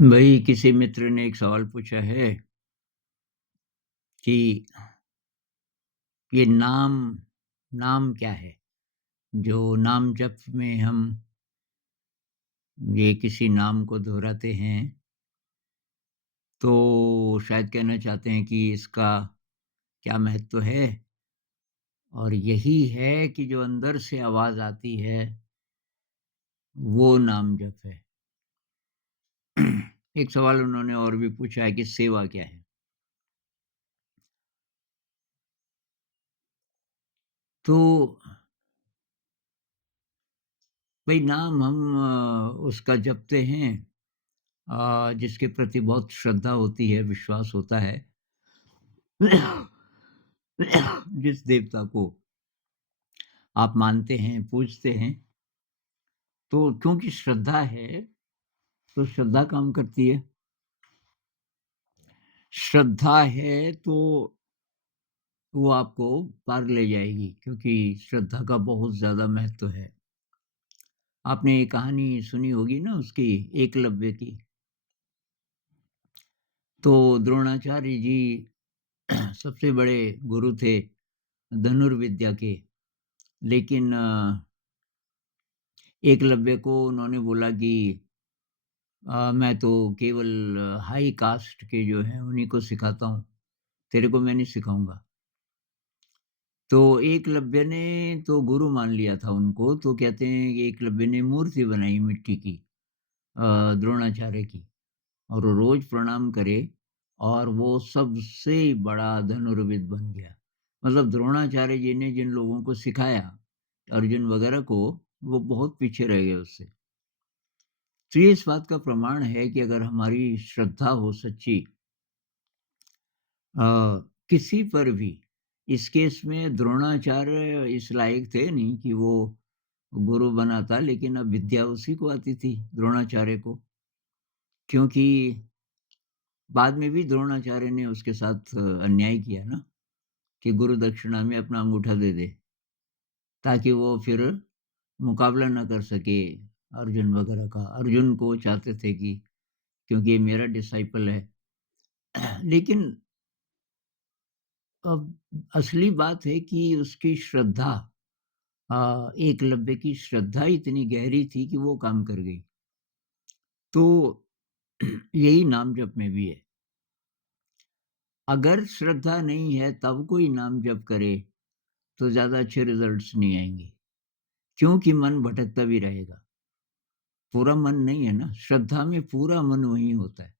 भाई किसी मित्र ने एक सवाल पूछा है कि ये नाम नाम क्या है? जो नाम जप में हम ये किसी नाम को दोहराते हैं, तो शायद कहना चाहते हैं कि इसका क्या महत्व है? और यही है कि जो अंदर से आवाज़ आती है, वो नाम जप है। एक सवाल उन्होंने और भी पूछा है कि सेवा क्या है? तो भई नाम हम उसका जपते हैं जिसके प्रति बहुत श्रद्धा होती है, विश्वास होता है, जिस देवता को आप मानते हैं, पूजते हैं, तो क्योंकि श्रद्धा है, तो श्रद्धा काम करती है। श्रद्धा है तो वो आपको पार ले जाएगी क्योंकि श्रद्धा का बहुत ज़्यादा महत्व है। आपने ये कहानी सुनी होगी ना उसकी एकलव्य की। तो द्रोणाचार्य जी सबसे बड़े गुरु थे धनुर्विद्या के, लेकिन एकलव्य को उन्होंने बोला कि मैं तो केवल हाई कास्ट के जो हैं उन्हीं को सिखाता हूँ, तेरे को मैं नहीं सिखाऊँगा। तो एकलव्य ने तो गुरु मान लिया था उनको, तो कहते हैं कि एकलव्य ने मूर्ति बनाई मिट्टी की द्रोणाचार्य की और वो रोज़ प्रणाम करे और वो सबसे बड़ा धनुर्विद बन गया। मतलब द्रोणाचार्य जी ने जिन लोगों को सिखाया, अर्जुन वगैरह को, वो बहुत पीछे रह गए उससे। तो ये इस बात का प्रमाण है कि अगर हमारी श्रद्धा हो सच्ची अ, किसी पर भी, इस केस में द्रोणाचार्य इस लायक थे नहीं कि वो गुरु बनाता, लेकिन अब विद्या उसी को आती थी, द्रोणाचार्य को। क्योंकि बाद में भी द्रोणाचार्य ने उसके साथ अन्याय किया ना, कि गुरु दक्षिणा में अपना अंगूठा दे दे, ताकि वो फिर मुकाबला ना कर सके अर्जुन वगैरह का। अर्जुन को चाहते थे कि क्योंकि ये मेरा डिसाइपल है। लेकिन अब असली बात है कि उसकी श्रद्धा एकलव्य की श्रद्धा इतनी गहरी थी कि वो काम कर गई। तो यही नाम जप में भी है। अगर श्रद्धा नहीं है तब कोई नाम जप करे, तो ज़्यादा अच्छे रिज़ल्ट्स नहीं आएँगे, क्योंकि मन भटकता भी रहेगा। पूरा मन नहीं है ना, श्रद्धा में पूरा मन वहीं होता है।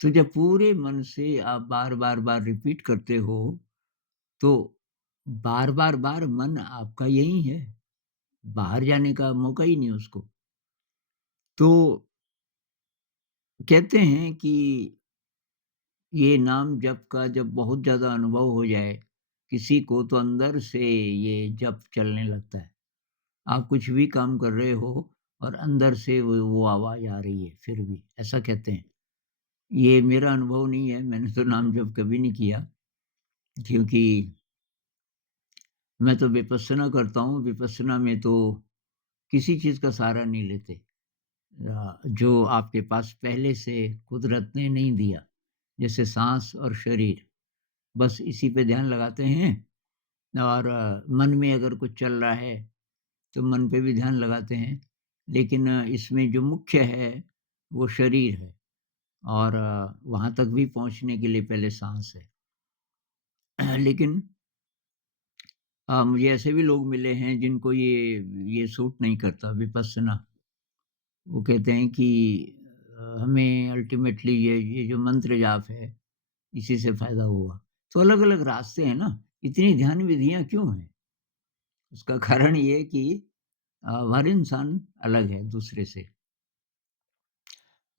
तो जब पूरे मन से आप बार-बार रिपीट करते हो, तो बार-बार मन आपका यहीं है, बाहर जाने का मौका ही नहीं उसको। तो कहते हैं कि ये नाम जप का जब बहुत ज़्यादा अनुभव हो जाए किसी को, तो अंदर से ये जप चलने लगता है। आप कुछ भी काम कर रहे हो और अंदर से वो आवाज़ आ रही है फिर भी, ऐसा कहते हैं। ये मेरा अनुभव नहीं है, मैंने तो नाम जप कभी नहीं किया, क्योंकि मैं तो विपस्सना करता हूँ। विपस्सना में तो किसी चीज़ का सहारा नहीं लेते। जो आपके पास पहले से कुदरत ने नहीं दिया, जैसे साँस और शरीर, बस इसी पे ध्यान लगाते हैं। और मन में अगर कुछ चल रहा है, तो मन पे भी ध्यान लगाते हैं। लेकिन इसमें जो मुख्य है, वो शरीर है और वहाँ तक भी पहुँचने के लिए पहले साँस है। लेकिन मुझे ऐसे भी लोग मिले हैं जिनको ये सूट नहीं करता विपस्सना। वो कहते हैं कि हमें अल्टीमेटली ये जो मंत्र जाप है, इसी से फ़ायदा हुआ। तो अलग-अलग रास्ते हैं ना, इतनी ध्यान विधियाँ क्यों हैं? उसका कारण ये है कि हर इंसान अलग है दूसरे से।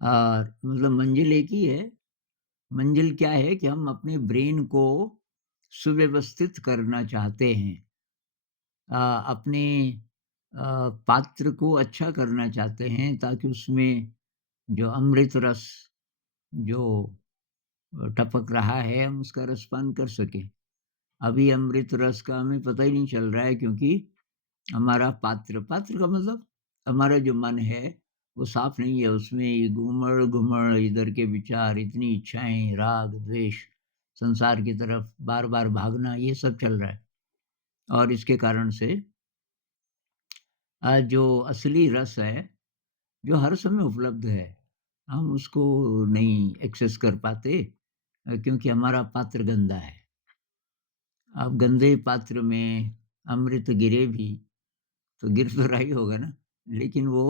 मतलब मंज़िल एक ही है। मंज़िल क्या है कि हम अपने ब्रेन को सुव्यवस्थित करना चाहते हैं। अपने पात्र को अच्छा करना चाहते हैं, ताकि उसमें जो अमृत रस जो टपक रहा है, हम उसका रसपान कर सकें। अभी अमृत रस का हमें पता ही नहीं चल रहा है, क्योंकि हमारा पात्र पात्र का मतलब हमारा जो मन है, वो साफ नहीं है, उसमें ये घुमड़-घुमड़ इधर के विचार, इतनी इच्छाएँ, राग, द्वेष, संसार की तरफ बार-बार भागना, ये सब चल रहा है। और इसके कारण से जो असली रस है, जो हर समय उपलब्ध है, हम उसको नहीं एक्सेस कर पाते क्योंकि हमारा पात्र गंदा है। अब गंदे पात्र में अमृत गिरे भी, तो गिर तो रहा ही होगा ना, लेकिन वो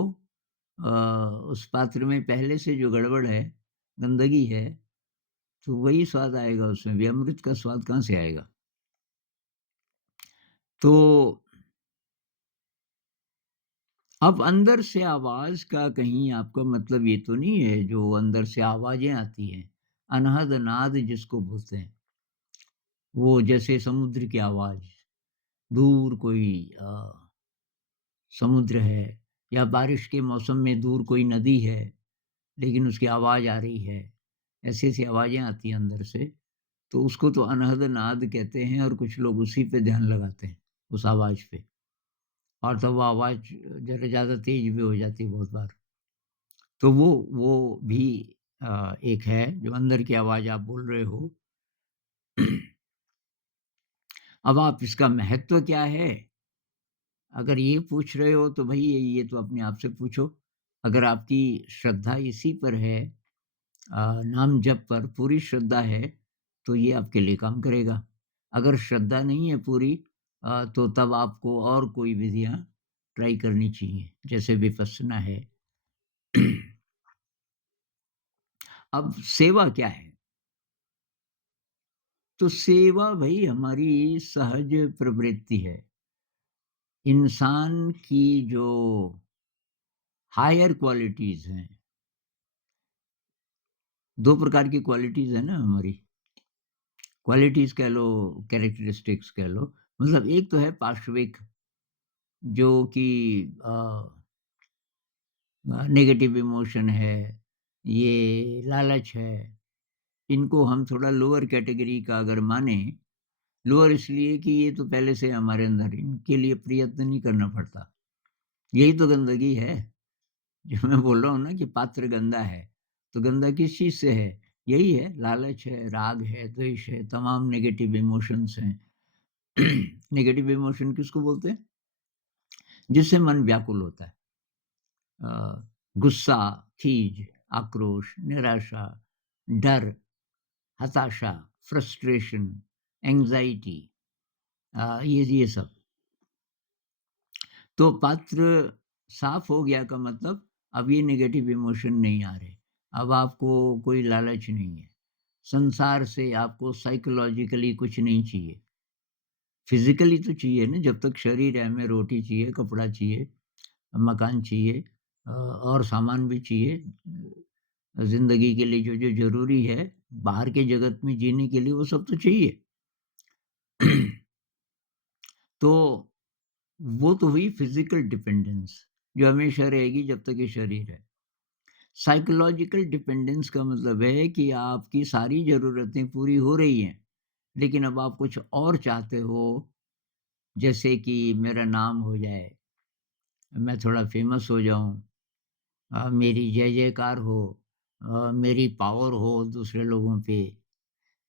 अ, उस पात्र में पहले से जो गड़बड़ है, गंदगी है, तो वही स्वाद आएगा उसमें भी, अमृत का स्वाद कहाँ से आएगा? तो अब अंदर से आवाज़ का कहीं आपका मतलब ये तो नहीं है, जो अंदर से आवाज़ें आती हैं, अनहद नाद जिसको बोलते हैं, वो जैसे समुद्र की आवाज़, दूर कोई समुद्र है या बारिश के मौसम में दूर कोई नदी है, लेकिन उसकी आवाज़ आ रही है। ऐसी-ऐसी आवाज़ें आती हैं अंदर से, तो उसको तो अनहद नाद कहते हैं और कुछ लोग उसी पे ध्यान लगाते हैं, उस आवाज़ पे। और तब वो आवाज़ ज़रा ज़्यादा तेज़ भी हो जाती है बहुत बार। तो वो भी एक है जो अंदर की आवाज़ आप बोल रहे हो। अब आप इसका महत्व क्या है? अगर ये पूछ रहे हो तो भई ये तो अपने आप से पूछो। अगर आपकी श्रद्धा इसी पर है नाम जप पर पूरी श्रद्धा है, तो ये आपके लिए काम करेगा। अगर श्रद्धा नहीं है पूरी तो तब आपको और कोई विधियाँ ट्राई करनी चाहिए, जैसे विपस्सना है। अब सेवा क्या है? तो सेवा भई हमारी सहज प्रवृत्ति है। इंसान की जो हायर क्वालिटीज़ हैं, 2 प्रकार की क्वालिटीज़ है ना हमारी। क्वालिटीज़ कह लो, कैरेक्टरिस्टिक्स कह लो। मतलब एक तो है पार्श्विक जो कि अ नेगेटिव इमोशन है, ये लालच है, इनको हम थोड़ा लोअर कैटेगरी का अगर मानें, लोअर इसलिए कि ये तो पहले से हमारे अंदर इनके लिए प्रयत्न नहीं करना पड़ता। यही तो गंदगी है, जो मैं बोल रहा हूँ ना कि पात्र गंदा है, तो गंदा किस चीज़ से है? यही है, लालच है, राग है, द्वेष है, तमाम नेगेटिव इमोशंस हैं। नेगेटिव इमोशन किसको बोलते हैं? जिससे मन व्याकुल होता है। अ, गुस्सा, खीज, आक्रोश, निराशा, डर, हताशा, फ्रस्ट्रेशन, एंग्ज़ायटी ये सब। तो पात्र साफ हो गया का मतलब अब ये नेगेटिव इमोशन नहीं आ रहे। अब आपको कोई लालच नहीं है। संसार से आपको साइकोलॉजिकली कुछ नहीं चाहिए। फिज़िकली तो चाहिए ना, जब तक शरीर है हमें रोटी चाहिए, कपड़ा चाहिए, मकान चाहिए और सामान भी चाहिए। ज़िंदगी के लिए जो-जो ज़रूरी है, बाहर के जगत में जीने के लिए वो सब तो चाहिए। तो वो तो हुई फिज़िकल डिपेंडेंस, जो हमेशा रहेगी जब तक ये शरीर है। साइकोलॉजिकल डिपेंडेंस का मतलब है कि आपकी सारी ज़रूरतें पूरी हो रही हैं, लेकिन अब आप कुछ और चाहते हो, जैसे कि मेरा नाम हो जाए, मैं थोड़ा फ़ेमस हो जाऊँ, मेरी जय-जयकार हो, मेरी पावर हो दूसरे लोगों पे।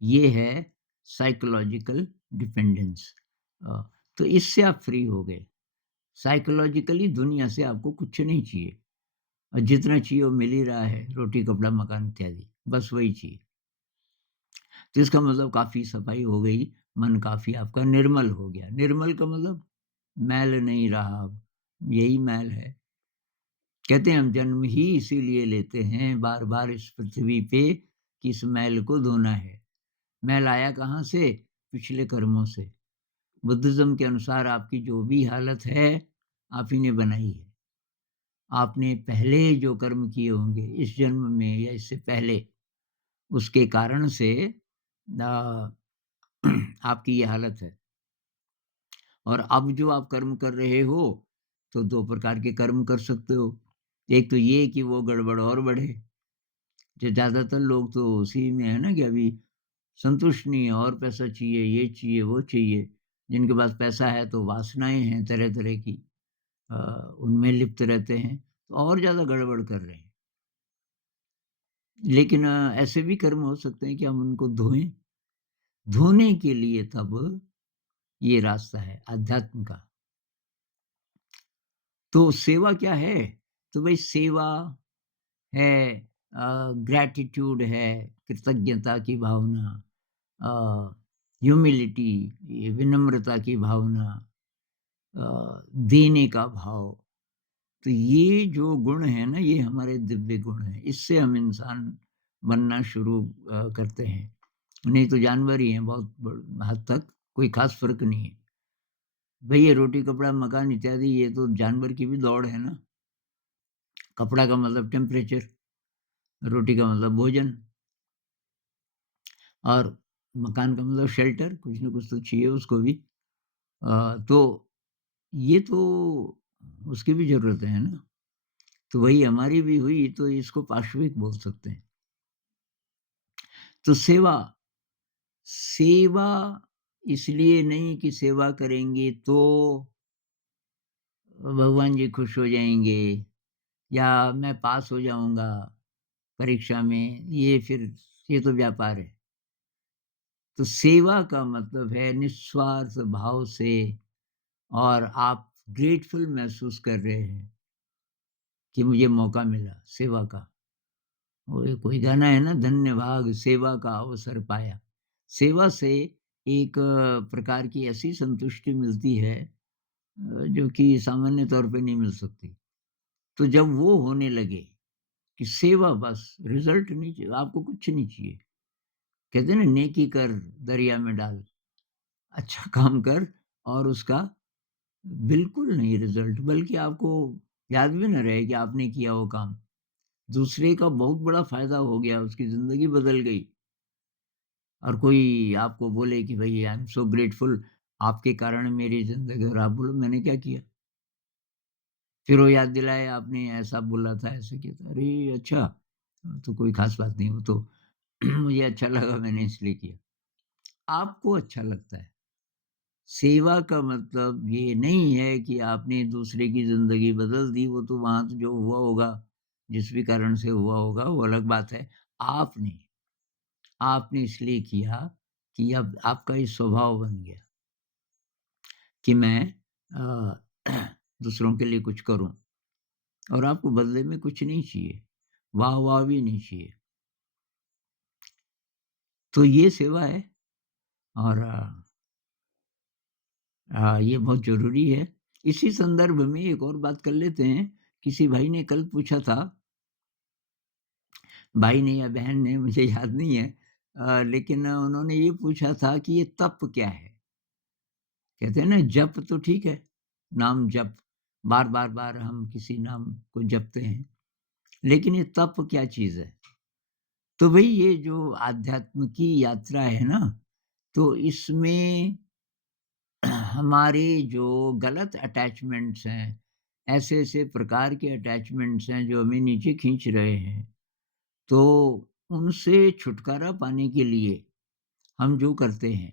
ये है साइकोलॉजिकल डिपेंडेंस। अ, तो इससे आप फ्री हो गए। साइकोलॉजिकली दुनिया से आपको कुछ नहीं चाहिए और जितना चाहिए वो मिल ही रहा है, रोटी, कपड़ा, मकान इत्यादि, बस वही चाहिए। तो इसका मतलब काफ़ी सफाई हो गई, मन काफ़ी आपका निर्मल हो गया। निर्मल का मतलब मैल नहीं रहा अब, यही मैल है। कहते हैं हम जन्म ही इसीलिए लेते हैं बार-बार इस पृथ्वी पे कि इस मैल को धोना है। मैल आया कहाँ से? पिछले कर्मों से। बुद्धिज़्म के अनुसार आपकी जो भी हालत है, आप ही ने बनाई है। आपने पहले जो कर्म किए होंगे इस जन्म में या इससे पहले, उसके कारण से आपकी ये हालत है। और अब जो आप कर्म कर रहे हो, तो 2 प्रकार के कर्म कर सकते हो। एक तो ये कि वो गड़बड़ और बढ़े, जो ज़्यादातर लोग तो उसी में है ना कि अभी संतुष्ट नहीं है, और पैसा चाहिए, ये चाहिए, वो चाहिए। जिनके पास पैसा है तो वासनाएँ हैं तरह-तरह की, अ, उनमें लिप्त रहते हैं। तो और ज़्यादा गड़बड़ कर रहे हैं। लेकिन ऐसे भी कर्म हो सकते हैं कि हम उनको धोएँ, धोने के लिए तब ये रास्ता है अध्यात्म का। तो सेवा क्या है? तो भई सेवा है, ग्रैटिट्यूड है, कृतज्ञता की भावना, अ, ह्यूमिलिटी, ये विनम्रता की भावना, देने का भाव। तो ये जो गुण है ना, ये हमारे दिव्य गुण हैं। इससे हम इंसान बनना शुरू करते हैं। नहीं तो जानवर ही हैं बहुत हद तक, कोई ख़ास फ़र्क नहीं है। भई ये रोटी, कपड़ा, मकान इत्यादि ये तो जानवर की भी दौड़ है ना। कपड़ा का मतलब टेम्परेचर, रोटी का मतलब भोजन और मकान का मतलब शेल्टर, कुछ न कुछ तो चाहिए उसको भी। तो ये तो उसकी भी ज़रूरतें हैं ना। तो वही हमारी भी हुई तो इसको पाशविक बोल सकते हैं। तो सेवा, सेवा इसलिए नहीं कि सेवा करेंगे तो भगवान जी खुश हो जाएँगे या मैं पास हो जाऊँगा परीक्षा में, ये तो व्यापार है। तो सेवा का मतलब है निस्वार्थ भाव से और आप ग्रेटफुल महसूस कर रहे हैं कि मुझे मौका मिला सेवा का। वो एक कोई गाना है ना, धन्य भाग सेवा का अवसर पाया। सेवा से एक प्रकार की ऐसी संतुष्टि मिलती है जो कि सामान्य तौर पे नहीं मिल सकती। तो जब वो होने लगे कि सेवा बस, रिज़ल्ट नहीं चाहिए, आपको कुछ नहीं चाहिए। कहते हैं ना, नेकी कर दरिया में डाल, अच्छा काम कर और उसका बिल्कुल नहीं रिज़ल्ट, बल्कि आपको याद भी ना रहे कि आपने किया वो काम। दूसरे का बहुत बड़ा फ़ायदा हो गया, उसकी ज़िंदगी बदल गई और कोई आपको बोले कि भई आई एम सो ग्रेटफुल, आपके कारण मेरी ज़िंदगी, और आप बोलो मैंने क्या किया? फिर वो याद दिलाए आपने ऐसा बोला था, ऐसे किया था। अरे! अच्छा, तो कोई ख़ास बात नहीं, वो तो मुझे अच्छा लगा मैंने इसलिए किया। आपको अच्छा लगता है। सेवा का मतलब ये नहीं है कि आपने दूसरे की ज़िंदगी बदल दी, वो तो वहाँ तो जो हुआ होगा, जिस भी कारण से हुआ होगा, वो अलग बात है। आपने आपने इसलिए किया कि अब आपका ये स्वभाव बन गया कि मैं अ, दूसरों के लिए कुछ करूँ और आपको बदले में कुछ नहीं चाहिए, वाह-वाह भी नहीं चाहिए। तो ये सेवा है और ये बहुत ज़रूरी है। इसी संदर्भ में एक और बात कर लेते हैं। किसी भाई ने कल पूछा था, भाई ने या बहन ने मुझे याद नहीं है, लेकिन उन्होंने ये पूछा था कि ये तप क्या है? कहते हैं ना, जप तो ठीक है, नाम जप, बार-बार हम किसी नाम को जपते हैं, लेकिन ये तप क्या चीज़ है? तो भई ये जो आध्यात्म की यात्रा है ना, तो इसमें हमारे जो गलत अटैचमेंट्स हैं, ऐसे-ऐसे प्रकार के अटैचमेंट्स हैं जो हमें नीचे खींच रहे हैं, तो उनसे छुटकारा पाने के लिए हम जो करते हैं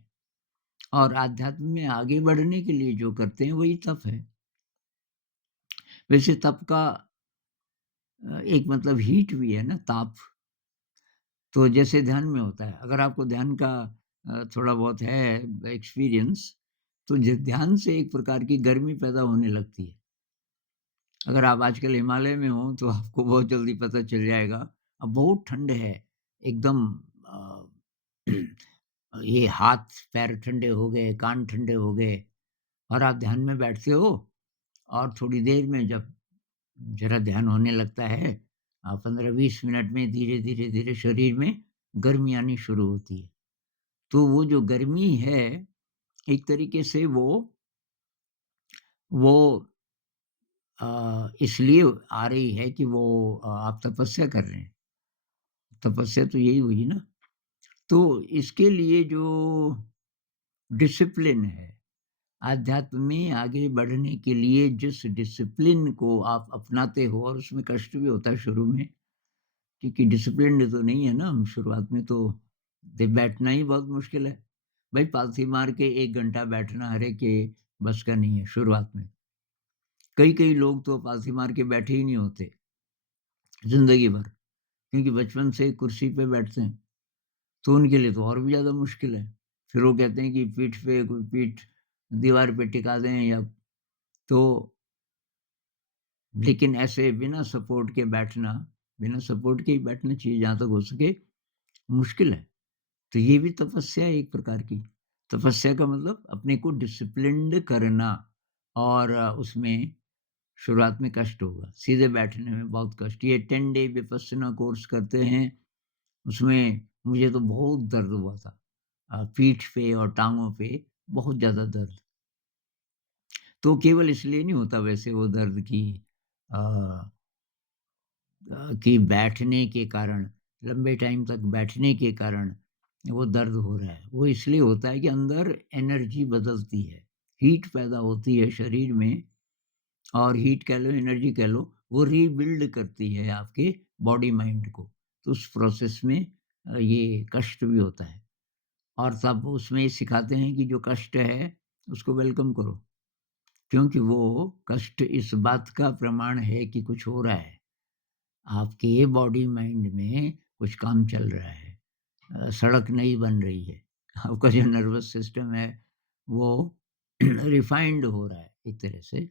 और आध्यात्म में आगे बढ़ने के लिए जो करते हैं वही तप है। वैसे तप का एक मतलब हीट भी है ना, ताप। तो जैसे ध्यान में होता है, अगर आपको ध्यान का थोड़ा बहुत है एक्सपीरियंस, तो ध्यान से एक प्रकार की गर्मी पैदा होने लगती है। अगर आप आजकल हिमालय में हो तो आपको बहुत जल्दी पता चल जाएगा। अब बहुत ठंड है, एकदम अ, ये हाथ-पैर ठंडे हो गए, कान ठंडे हो गए और आप ध्यान में बैठते हो और थोड़ी देर में जब ज़रा ध्यान होने लगता है, 15-20 मिनट में धीरे-धीरे शरीर में गर्मी आनी शुरू होती है। तो वो जो गर्मी है, एक तरीके से वो इसलिए आ रही है कि वो आप तपस्या कर रहे हैं। तपस्या तो यही हुई ना। तो इसके लिए जो डिसिप्लिन है, आध्यात्म में आगे बढ़ने के लिए जिस डिसिप्लिन को आप अपनाते हो, और उसमें कष्ट भी होता है शुरू में, क्योंकि डिसिप्लिन्ड तो नहीं है ना हम शुरुआत में, तो बैठना ही बहुत मुश्किल है। भाई पालथी मार के 1 घंटा बैठना हर एक के बस का नहीं है शुरुआत में। कई-कई लोग तो पालथी मार के बैठे ही नहीं होते, ज़िंदगी भर, क्योंकि बचपन से कुर्सी पे बैठते हैं, तो उनके लिए तो और भी ज़्यादा मुश्किल है। फिर वो कहते हैं कि पीठ पे कोई पीठ दीवार पे टिका दें या तो लेकिन ऐसे बिना सपोर्ट के ही बैठना चाहिए जहाँ तक हो सके, मुश्किल है। तो ये भी तपस्या है एक प्रकार की। तपस्या का मतलब अपने को डिसिप्लिन्ड करना और उसमें शुरुआत में कष्ट होगा, सीधे बैठने में बहुत कष्ट। ये 10 डे विपस्सना कोर्स करते हैं, उसमें मुझे तो बहुत दर्द हुआ था। पीठ पे और टाँगों पे बहुत ज़्यादा दर्द। तो केवल इसलिए नहीं होता वैसे वो दर्द अ कि बैठने के कारण, लंबे टाइम तक बैठने के कारण वो दर्द हो रहा है। वो इसलिए होता है कि अंदर एनर्जी बदलती है, हीट पैदा होती है शरीर में और हीट कह लो, एनर्जी कह लो, वो रीबिल्ड करती है आपके बॉडी माइंड को। तो उस प्रोसेस में ये कष्ट भी होता है और तब उसमें ये सिखाते हैं कि जो कष्ट है, उसको वेलकम करो, क्योंकि वो कष्ट इस बात का प्रमाण है कि कुछ हो रहा है। आपके बॉडी माइंड में कुछ काम चल रहा है। सड़क नई बन रही है। आपका जो नर्वस सिस्टम है वो रिफाइंड हो रहा है एक तरह से।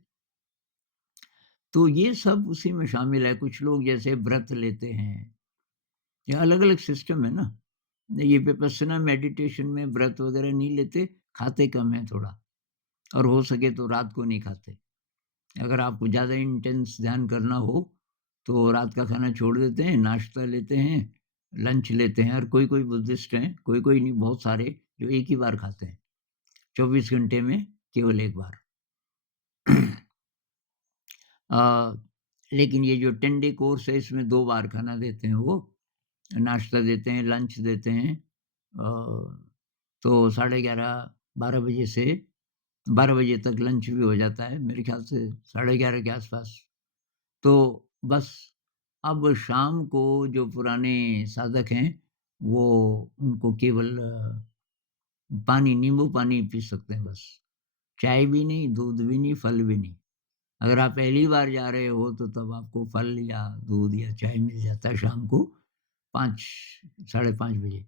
तो ये सब उसी में शामिल है। कुछ लोग जैसे व्रत लेते हैं, या अलग-अलग सिस्टम है ना। ये विपस्सना मेडिटेशन में व्रत वगैरह नहीं लेते, खाते कम हैं थोड़ा और हो सके तो रात को नहीं खाते। अगर आपको ज़्यादा इंटेंस ध्यान करना हो, तो रात का खाना छोड़ देते हैं, नाश्ता लेते हैं, लंच लेते हैं और कोई-कोई बुद्धिस्ट हैं, कोई-कोई नहीं बहुत सारे जो एक ही बार खाते हैं, 24 घंटे में केवल 1 बार। अ, लेकिन ये जो 10 डे कोर्स है इसमें 2 बार खाना देते हैं वो, नाश्ता देते हैं, लंच देते हैं। तो 11:30 12 बजे से 12 बजे तक लंच भी हो जाता है, मेरे ख़्याल से 11:30 के आस-पास। तो बस अब शाम को जो पुराने साधक हैं, वो उनको केवल पानी, नींबू पानी पी सकते हैं बस। चाय भी नहीं, दूध भी नहीं, फल भी नहीं। अगर आप पहली बार जा रहे हो तो तब आपको फल या दूध या चाय मिल जाता है शाम को 5 साढ़े 5 बजे।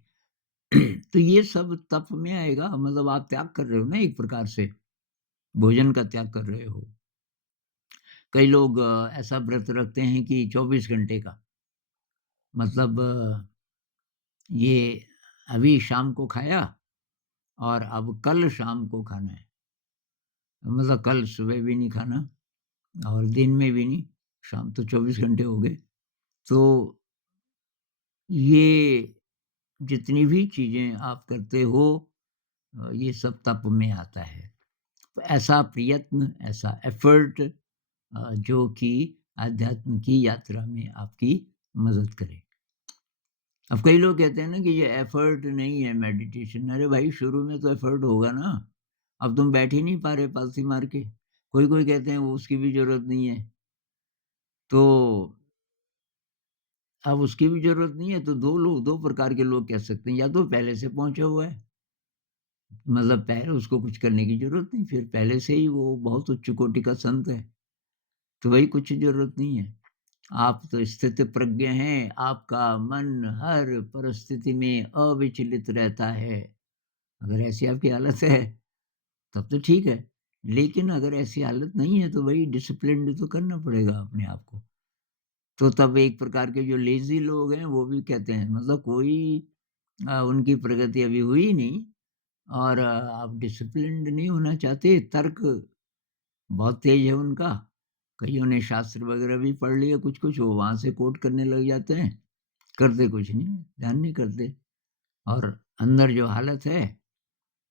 तो ये सब तप में आएगा, मतलब आप त्याग कर रहे हो ना एक प्रकार से, भोजन का त्याग कर रहे हो। कई लोग ऐसा व्रत रखते हैं कि 24 घंटे का, मतलब ये अभी शाम को खाया और अब कल शाम को खाना है। मतलब कल सुबह भी नहीं खाना और दिन में भी नहीं, शाम तो 24 घंटे हो गए। तो ये जितनी भी चीज़ें आप करते हो ये सब तप में आता है। तो ऐसा प्रयत्न, ऐसा एफ़र्ट जो कि अध्यात्म की यात्रा में आपकी मदद करे। अब कई लोग कहते हैं ना कि ये एफ़र्ट नहीं है मेडिटेशन। अरे भाई शुरू में तो एफ़र्ट होगा ना। अब तुम बैठ ही नहीं पा रहे पालथी मार के। कोई-कोई कहते हैं वो उसकी भी ज़रूरत नहीं है। तो अब उसकी भी ज़रूरत नहीं है तो 2 प्रकार के लोग कह सकते हैं, या तो पहले से पहुँचा हुआ है, मतलब पहले उसको कुछ करने की ज़रूरत नहीं, फिर पहले से ही वो बहुत उच्च कोटि का संत है, तो वही कुछ ज़रूरत नहीं है। आप तो स्थित प्रज्ञ हैं, आपका मन हर परिस्थिति में अविचलित रहता है। अगर ऐसी आपकी हालत है, तब तो ठीक है, लेकिन अगर ऐसी हालत नहीं है, तो वही डिसिप्लिन्ड तो करना पड़ेगा अपने आप को। तो तब एक प्रकार के जो लेज़ी लोग हैं, वो भी कहते हैं मतलब कोई उनकी प्रगति अभी हुई नहीं और आप डिसिप्लिन्ड नहीं होना चाहते, तर्क बहुत तेज़ है उनका। कइयों ने शास्त्र वगैरह भी पढ़ लिया कुछ-कुछ, वो वहाँ से कोट करने लग जाते हैं, करते कुछ नहीं है, ध्यान नहीं करते और अंदर जो हालत है,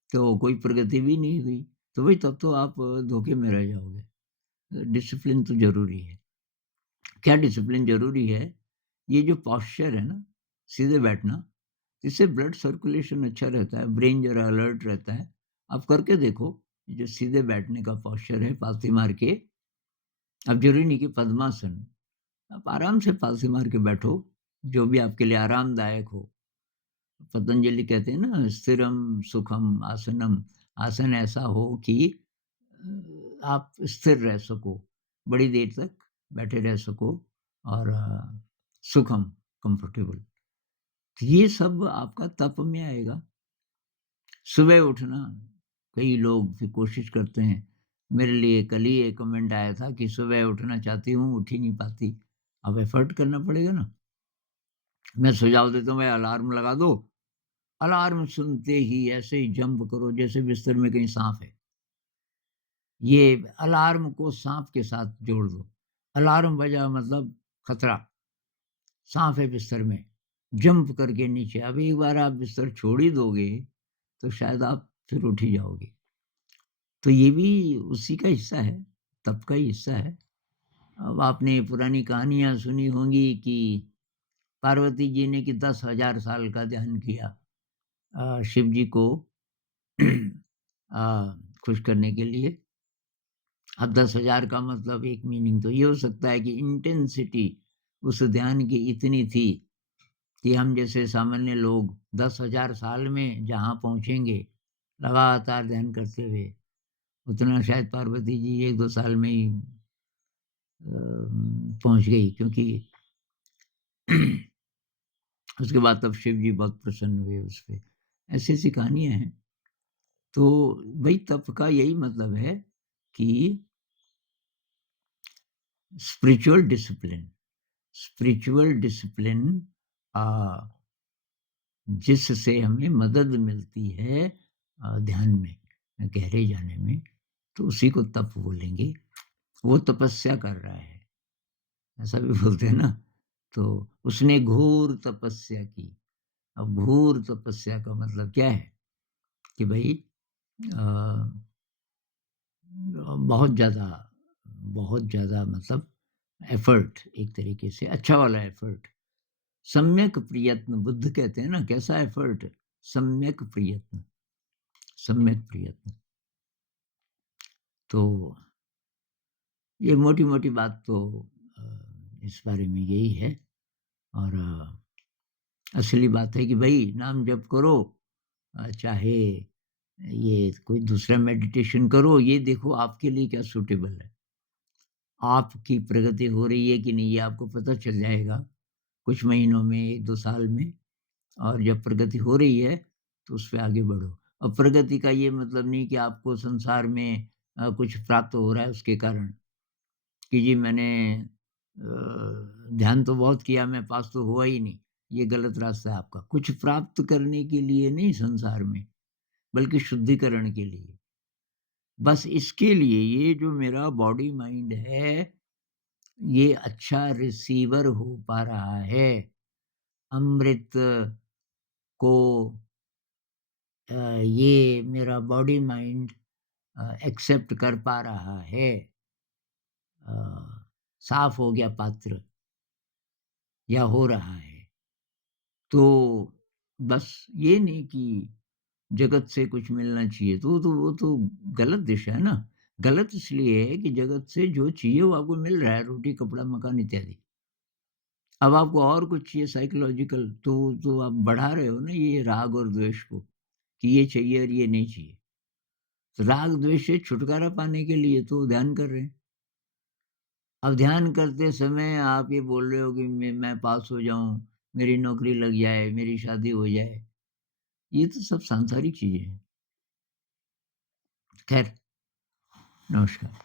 तो कोई प्रगति भी नहीं हुई। तो भई तब तो आप धोखे में रह जाओगे। डिसिप्लिन तो ज़रूरी है। क्या डिसिप्लिन ज़रूरी है? ये जो पोस्चर है ना, सीधे बैठना, इससे ब्लड सर्कुलेशन अच्छा रहता है, ब्रेन ज़रा अलर्ट रहता है। आप करके देखो, ये जो सीधे बैठने का पोस्चर है पालथी मार के, अब ज़रूरी नहीं कि पद्मासन, आप आराम से पालथी मार के बैठो, जो भी आपके लिए आरामदायक हो। पतंजलि कहते हैं ना स्थिरम सुखम आसनम, आसन ऐसा हो कि आप स्थिर रह सको। बड़ी देर तक बैठे रह सको और सुखम, कंफर्टेबल। तो ये सब आपका तप में आएगा। सुबह उठना, कई लोग फिर कोशिश करते हैं। मेरे लिए कल ही एक कमेंट आया था कि सुबह उठना चाहती हूँ, उठ ही नहीं पाती। अब एफर्ट करना पड़ेगा ना। मैं सुझाव देता हूँ, भाई अलार्म लगा दो। अलार्म सुनते ही ऐसे ही जंप करो जैसे बिस्तर में कहीं साँप है। ये अलार्म को साँप के साथ जोड़ दो। अलार्म बजा मतलब खतरा, साँप है बिस्तर में, जंप करके नीचे। अब एक बार आप बिस्तर छोड़ ही दोगे, तो शायद आप फिर उठ ही जाओगे। तो ये भी उसी का हिस्सा है, तप का ही हिस्सा है। अब आपने पुरानी कहानियाँ सुनी होंगी कि पार्वती जी ने कि 10,000 साल का ध्यान किया शिव जी को खुश करने के लिए। अब 10,000 का मतलब एक मीनिंग तो ये हो सकता है कि इंटेंसिटी उस ध्यान की इतनी थी कि हम जैसे सामान्य लोग 10,000 साल में जहाँ पहुँचेंगे, लगातार ध्यान करते हुए, उतना शायद पार्वती जी 1-2 साल में ही पहुँच गई, क्योंकि उसके बाद तब शिव जी बहुत प्रसन्न हुए उस पे। ऐसी-ऐसी कहानियाँ हैं। तो भई तप का यही मतलब है कि स्पिरिचुअल डिसिप्लिन, स्पिरिचुअल डिसिप्लिन अ, जिससे हमें मदद मिलती है ध्यान में, गहरे जाने में, तो उसी को तप बोलेंगे। वो तपस्या कर रहा है, ऐसा भी बोलते हैं ना। तो उसने घोर तपस्या की। अब घोर तपस्या का मतलब क्या है कि भई अ, बहुत ज़्यादा मतलब एफर्ट, एक तरीके से अच्छा वाला एफर्ट। सम्यक प्रयत्न बुद्ध कहते हैं ना, कैसा एफर्ट? सम्यक प्रयत्न, सम्यक प्रयत्न। तो ये मोटी-मोटी बात तो अ, इस बारे में यही है। और असली बात है कि भई नाम जप करो, चाहे ये कोई दूसरा मेडिटेशन करो, ये देखो आपके लिए क्या सूटेबल है। आपकी प्रगति हो रही है कि नहीं, ये आपको पता चल जाएगा कुछ महीनों में, 1-2 साल में। और जब प्रगति हो रही है, तो उस पे आगे बढ़ो। अब प्रगति का ये मतलब नहीं कि आपको संसार में कुछ प्राप्त हो रहा है उसके कारण, कि जी मैंने ध्यान तो बहुत किया, मैं पास तो हुआ ही नहीं। ये गलत रास्ता है आपका। कुछ प्राप्त करने के लिए नहीं संसार में, बल्कि शुद्धिकरण के लिए। बस इसके लिए ये जो मेरा बॉडी माइंड है, ये अच्छा रिसीवर हो पा रहा है। अमृत को ये मेरा बॉडी माइंड एक्सेप्ट कर पा रहा है। अ, साफ हो गया पात्र या हो रहा है। तो बस ये नहीं कि जगत से कुछ मिलना चाहिए, तो वो तो गलत दिशा है ना। गलत इसलिए है कि जगत से जो चाहिए वो आपको मिल रहा है, रोटी, कपड़ा, मकान इत्यादि। अब आपको और कुछ चाहिए साइकोलॉजिकल, तो आप बढ़ा रहे हो ना ये राग और द्वेष को, कि ये चाहिए और ये नहीं चाहिए। तो राग द्वेष से छुटकारा पाने के लिए तो ध्यान कर रहे हैं। अब ध्यान करते समय आप ये बोल रहे हो कि मैं पास हो जाऊँ, मेरी नौकरी लग जाए, मेरी शादी हो जाए। ये तो सब सांसारिक चीज़ें हैं। ख़ैर, नमस्कार।